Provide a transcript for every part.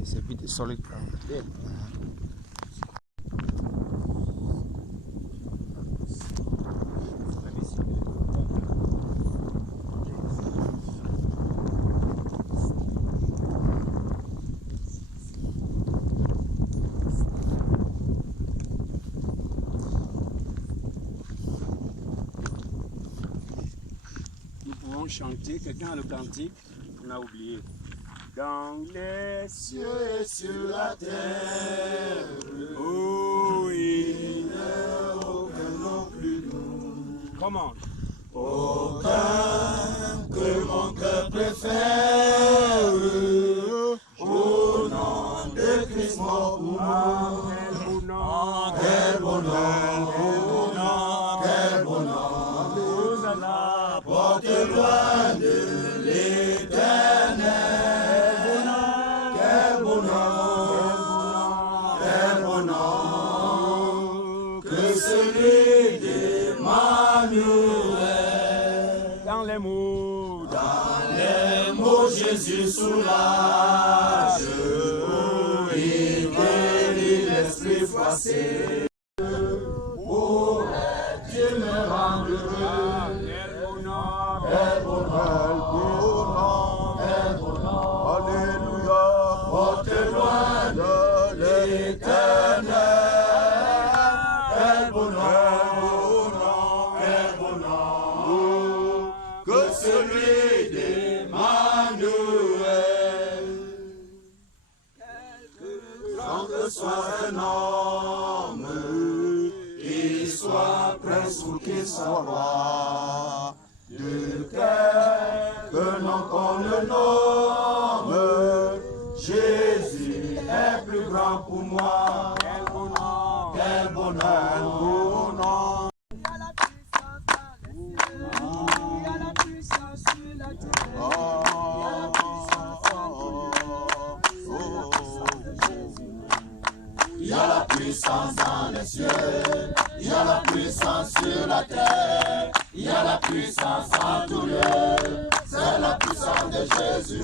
It's a bit solid ground. Nous pouvons chanter, quelqu'un a le cantique, on a oublié. Dans les cieux et sur la terre, oh, il n'est aucun non plus doux. Comment? Aucun que mon cœur préfère, au nom de Christ mort pour moi. Quel bonheur, oh non, quel bonheur, Hosanna, porte loin de l'éternel. Quel bonheur, que celui d'Emmanuel. Dans les mots, Jésus soulage, il guérit l'esprit froissé. Oh, Dieu me rend heureux. Quel bonheur, alléluia, porte loin de l'éternel. Quel bonheur, que celui d'Emmanuel. Quand que soit un homme, qu'il soit prince ou qu'il soit roi, de quelque nom qu'on le nomme, Jésus est plus grand pour moi. Quel bonheur, quel bonheur. Il y a la puissance dans les cieux, il y a la puissance sur la terre, il y a la puissance en tout lieu, c'est la puissance de Jésus.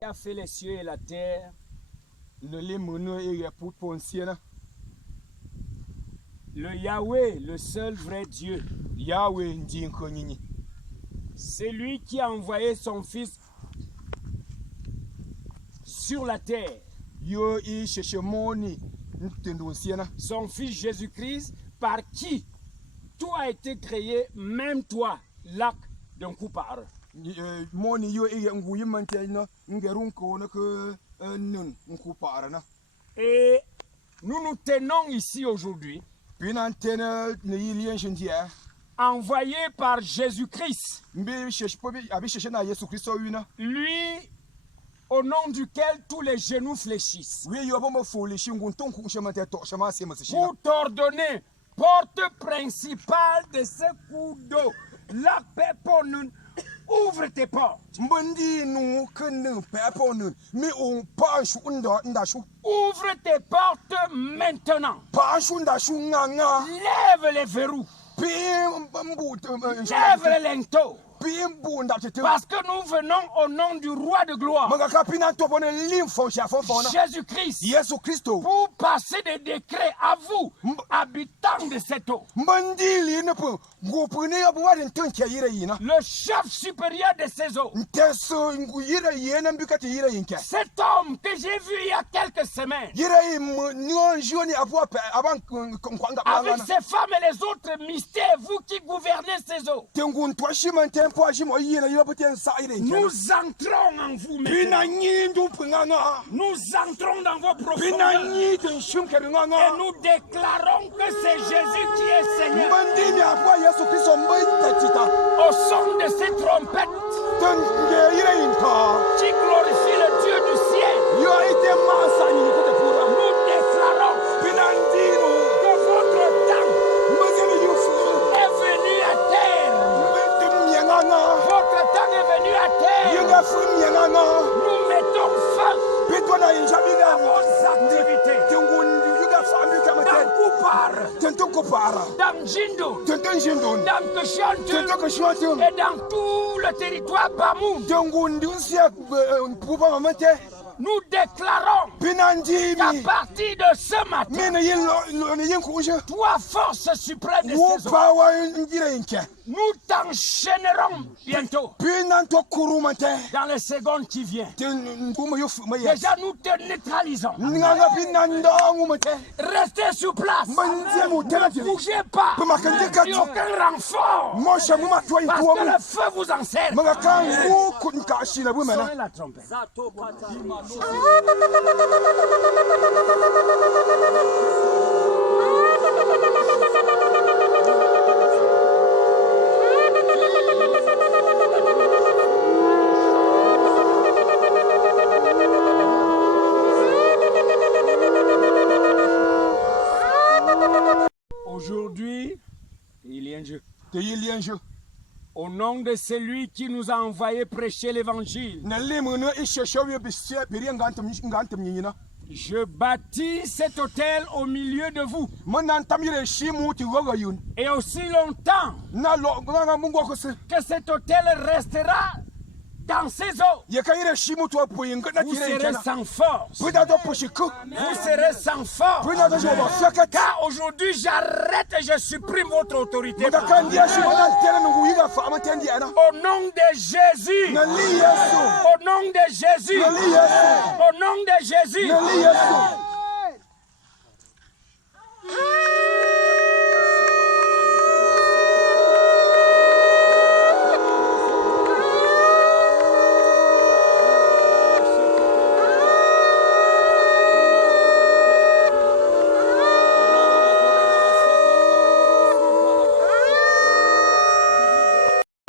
Il a fait les cieux et la terre. Le Yahweh, le seul vrai Dieu. C'est lui qui a envoyé son fils sur la terre. Son fils Jésus-Christ, par qui tout a été créé, même toi, lac d'un coup par eux. Et nous nous tenons ici aujourd'hui, envoyé par Jésus-Christ, lui au nom duquel tous les genoux fléchissent, pour t'ordonner, porte principale de ce coup d'eau, la paix pour nous. Ouvre tes portes. Ouvre tes portes maintenant. Lève les verrous. Lève les linteaux. Parce que nous venons au nom du roi de gloire, Jésus-Christ, pour passer des décrets à vous, habitants de cette eau. Le chef supérieur de ces eaux, cet homme que j'ai vu il y a quelques semaines, avec ses femmes et les autres mystères, vous qui gouvernez ces eaux, nous entrons en vous maintenant. Nous entrons dans vos profondeurs et nous déclarons que c'est Jésus qui est Seigneur. Au son de ces trompettes qui glorifient le Dieu du ciel, nous déclarons que votre temps est venu à terre. Votre temps est venu à terre. Nous mettons fin à vos activités. D'un coup dans Jindo, dans Keshontu et dans tout le territoire Bamoun. Nous déclarons qu'à partir de ce matin, toi, force suprême de ces eaux, nous t'enchaînerons bientôt dans les secondes qui viennent. Déjà, nous te neutralisons. Restez sur place. Ne bougez pas. Il n'y a aucun renfort. Parce que le feu vous encercle. Sonnez la trompette. Aujourd'hui, il y a un jeu. Au nom de celui qui nous a envoyé prêcher l'évangile, je bâtis cet hôtel au milieu de vous. Et aussi longtemps que cet hôtel restera dans ces eaux, vous serez sans force. Vous serez sans force. Car aujourd'hui, j'arrête et je supprime votre autorité. Au nom de Jésus. Au nom de Jésus. Au nom de Jésus.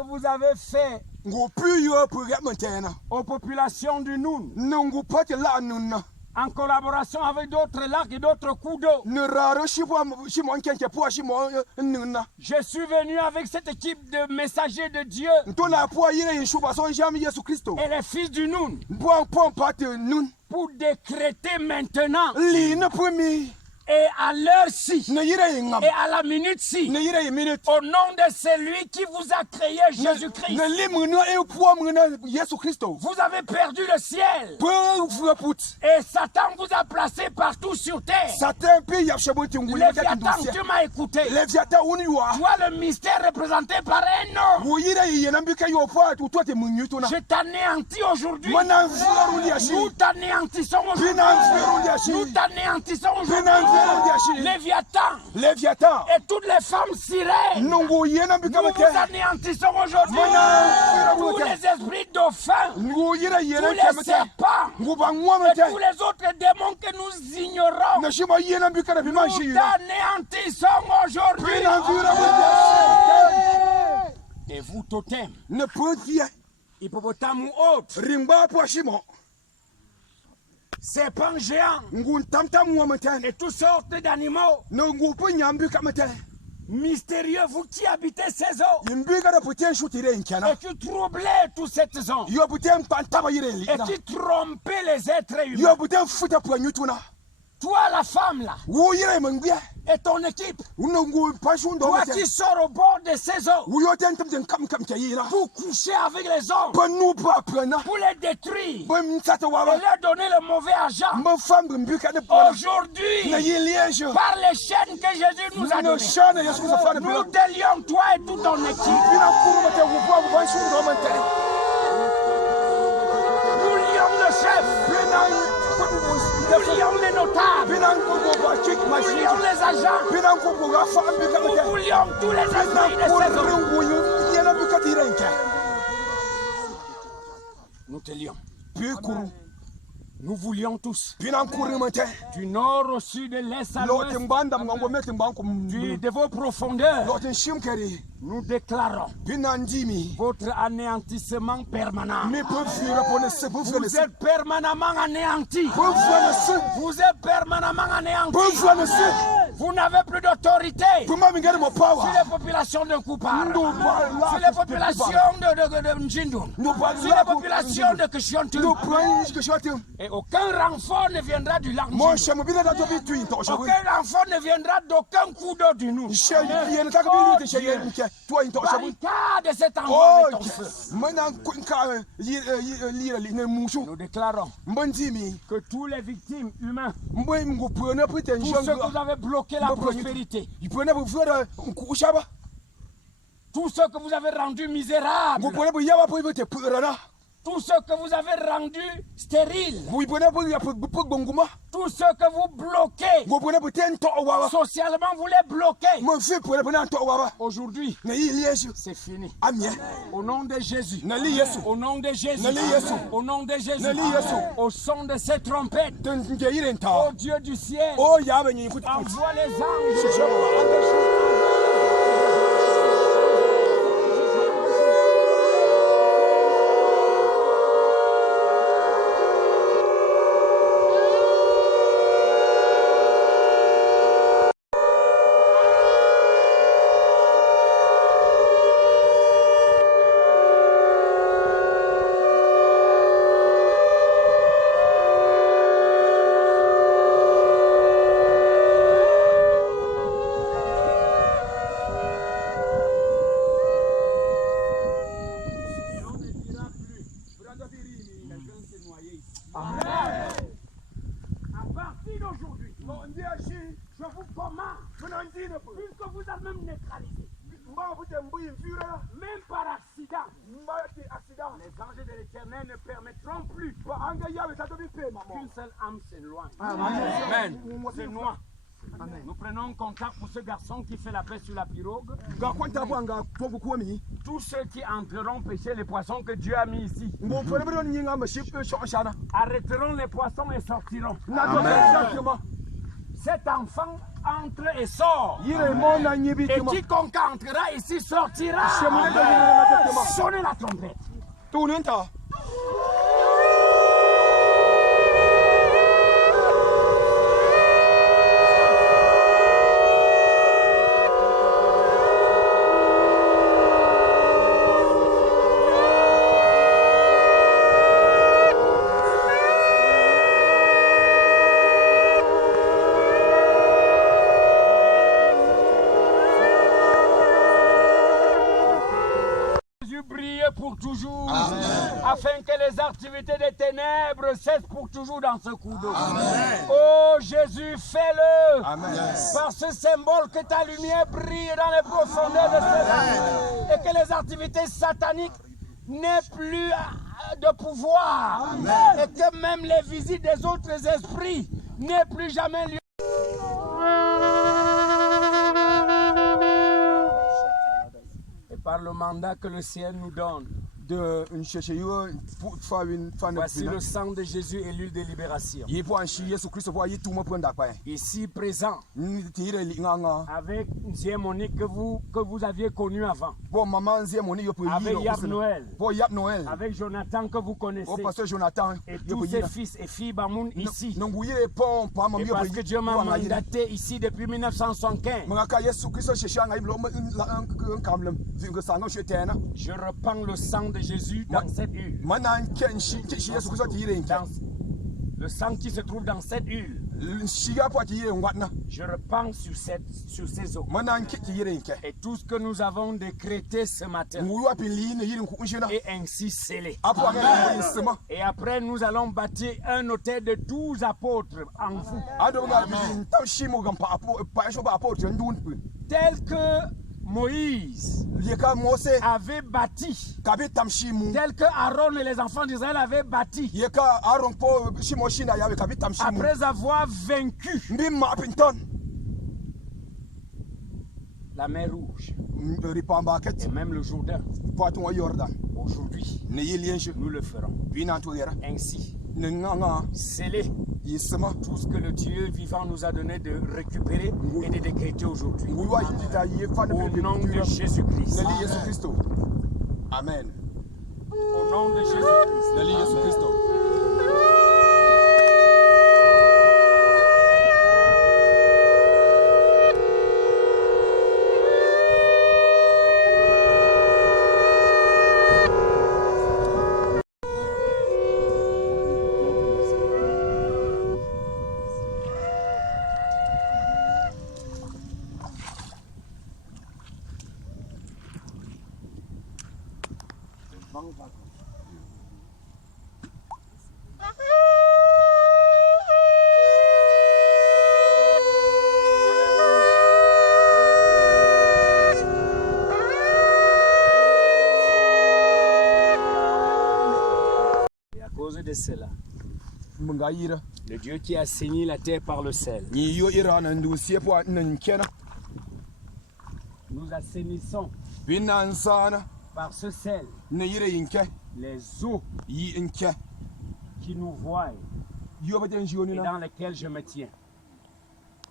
Vous avez fait aux populations du Noun en collaboration avec d'autres lacs et d'autres coups d'eau. Je suis venu avec cette équipe de messagers de Dieu et les fils du Noun pour décréter maintenant et à l'heure-ci, et à la minute-ci, au nom de celui qui vous a créé, Jésus-Christ, vous avez perdu le ciel. Et Satan vous a placé partout sur terre. Léviathan, tu m'as écouté. Toi, le mystère représenté par un homme. Je t'anéantis aujourd'hui. Nous t'anéantissons aujourd'hui. Nous t'anéantissons aujourd'hui. Léviathan et toutes les femmes sirènes, nous vous anéantissons aujourd'hui. Tous les esprits dauphins, tous les serpents et tous les autres démons que nous ignorons, nous t'anéantissons aujourd'hui. Et vous, totem, hippopotame ou autre, serpents géants et toutes sortes d'animaux mystérieux, vous qui habitez ces eaux et qui troublez toute cette zone et qui trompez les êtres humains. Toi, la femme là, et ton équipe, toi qui sors au bord de ces eaux pour coucher avec les hommes, pour les détruire et leur donner le mauvais argent. Aujourd'hui, par les chaînes que Jésus nous a données, nous délions toi et toute ton équipe. Nous lions le chef. Nous lions les notables. Nous lions les agents. Nous lions tous les esprits de ces hommes. Nous te lions. Nous voulions tous, du nord au sud, de l'est à l'ouest, de vos profondeurs, nous déclarons votre anéantissement permanent. Vous êtes permanemment anéantis. Vous êtes permanemment anéantis. Vous n'avez plus d'autorité sur les populations de Koupar, sur les populations de Njindun, sur les populations de Kishiontu. Et aucun renfort ne viendra du lac Njindun. Aucun renfort ne viendra d'aucun coup d'eau du nous. Barricade cet endroit de ton feu. Nous déclarons que tous les victimes humains, tous ceux que vous avez bloqué la prospérité, tous ceux que vous avez rendus misérables, tous ceux que vous avez rendus stériles, tous ceux que vous bloquez, socialement vous les bloquez. Aujourd'hui, c'est fini. Au nom de Jésus, au nom de Jésus, au nom de Jésus, au son de ces trompettes, oh Dieu du ciel, envoie les anges. Je vous commande, puisque vous êtes même neutralisé, même par accident, les anges de l'Éternel ne permettront plus qu'une seule âme s'éloigne. Amen. C'est noir. Nous prenons contact pour ce garçon qui fait la paix sur la pirogue. Tous ceux qui entreront pêcher les poissons que Dieu a mis ici arrêteront les poissons et sortiront. Amen. Cet enfant entre et sort. Et quiconque entrera ici sortira. Sonnez la trompette. Pour toujours, afin que les activités des ténèbres cessent pour toujours dans ce coup d'eau. Oh Jésus, fais-le par ce symbole que ta lumière brille dans les profondeurs de ce monde et que les activités sataniques n'aient plus de pouvoir et que même les visites des autres esprits n'aient plus jamais lieu. Par le mandat que le ciel nous donne, voici le sang de Jésus et l'huile de libération. Ici présent, avec Monique que vous aviez connu avant, avec Yab Noël, avec Jonathan que vous connaissez, et tous ses fils et filles Bamoun ici. Et parce que Dieu m'a mandaté ici depuis 1975, je repends le sang de Jésus dans cette huile. Le sang qui se trouve dans cette huile, je repends sur ces eaux. Et tout ce que nous avons décrété ce matin est ainsi scellé. Et après nous allons bâtir un autel de 12 apôtres en vous, tel que Moïse avait bâti, tel que Aaron et les enfants d'Israël avaient bâti, après avoir vaincu la mer Rouge et même le Jourdain. Aujourd'hui, nous le ferons. Ainsi, scellé tout ce que le Dieu vivant nous a donné de récupérer et de décréter aujourd'hui. Au nom de Jésus-Christ. Amen. Au nom de Jésus-Christ. Et à cause de cela, Mungayira. le Dieu qui a saigné la terre par le sel, Ni yo ira na ndu sie po na nkena. nous assainissons Binan sana par ce sel na yire yinke. les eaux Yi nke. qui nous voient Yo ba den joni et na. dans lesquelles je me tiens,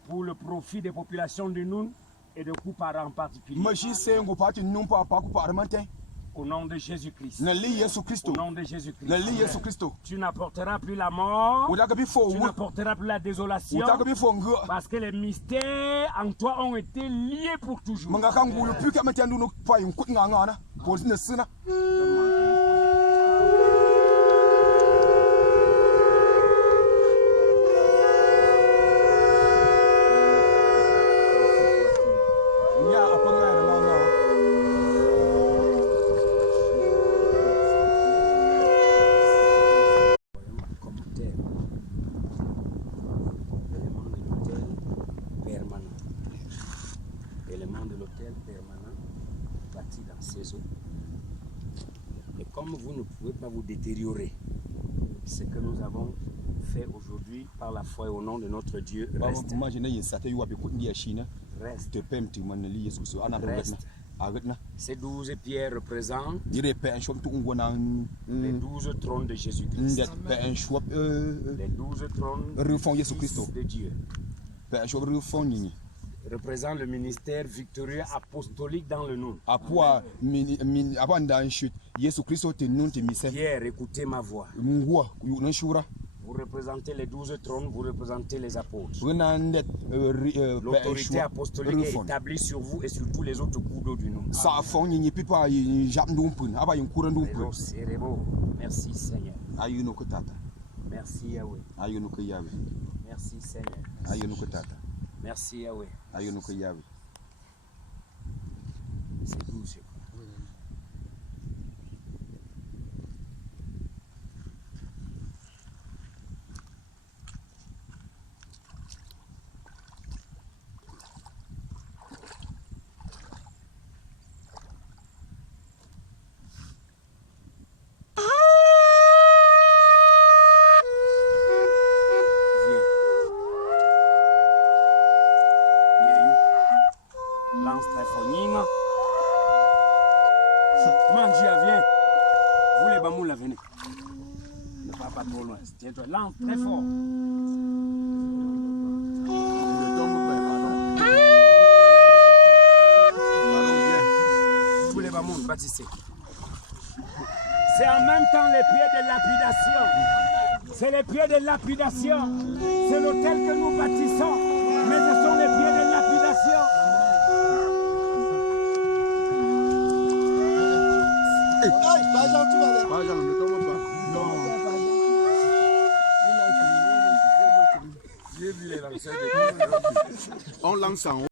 pour le profit des populations de Noun et de Koupara en particulier. Mashi sengo pati numpa pa ku parmante. Au nom de Jésus-Christ. Na li Yesu Kristo. Au nom de Jésus-Christ. Na li Yesu Kristo. Tu n'apporteras plus la mort. Udaka bi fo Tu wu. n'apporteras plus la désolation. Udaka bi fo ngo. Parce que les mystères en toi ont été liés pour toujours. Manga kangulu pika matandu no pa yin kut nganga na. Ko na sina. Ya apa ngara nganga. Comme tel. L'élément de l'autel permanent. L'élément de l'autel permanent bâti dans ces eaux. Et comme vous ne pouvez pas vous détériorer, ce que nous avons fait aujourd'hui par la foi et au nom de notre Dieu reste. Imagine yin sata yuwa bi kut ndiya shina. Reste. Te pemti man li Yesu Kristo ana Reste. agatna. Ces 12 pierres représentent Dire pe en shop tu ngona les 12 trônes de Jésus-Christ. ndet pe en shop Les 12 trônes refond Yesu Kristo. de Dieu. Pe en shop refond nini. Représente le ministère victorieux apostolique dans le nom. Apua min abanda en chute Yesu Kristo te nun te mise. Pierre, écoutez ma voix. Ngwa yu na shura. Vous représentez les 12 trônes, vous représentez les apôtres. Rena ndet L'autorité apostolique est établie sur vous et sur tous les autres cours d'eau du nom. sa fon nini pipa yi jam ndumpun aba yin kura ndumpun. Merci Seigneur. Ayuno ko tata. Merci Yahweh. Ayuno ko yawe. Merci Seigneur. Ayuno ko tata. Merci Yahweh. Ayuno ko yawe. C'est 12 je crois. Lance très fort. Nina. Mangia, viens. Vous les bamoulas, venez. Ne va pas trop loin. Tiens-toi. Lance très fort. Vous les bamoulas, bâtissez. C'est en même temps les pieds de lapidation. C'est les pieds de lapidation. C'est l'autel que nous bâtissons. Mais ce sont les pieds de lapidation. On lance en haut.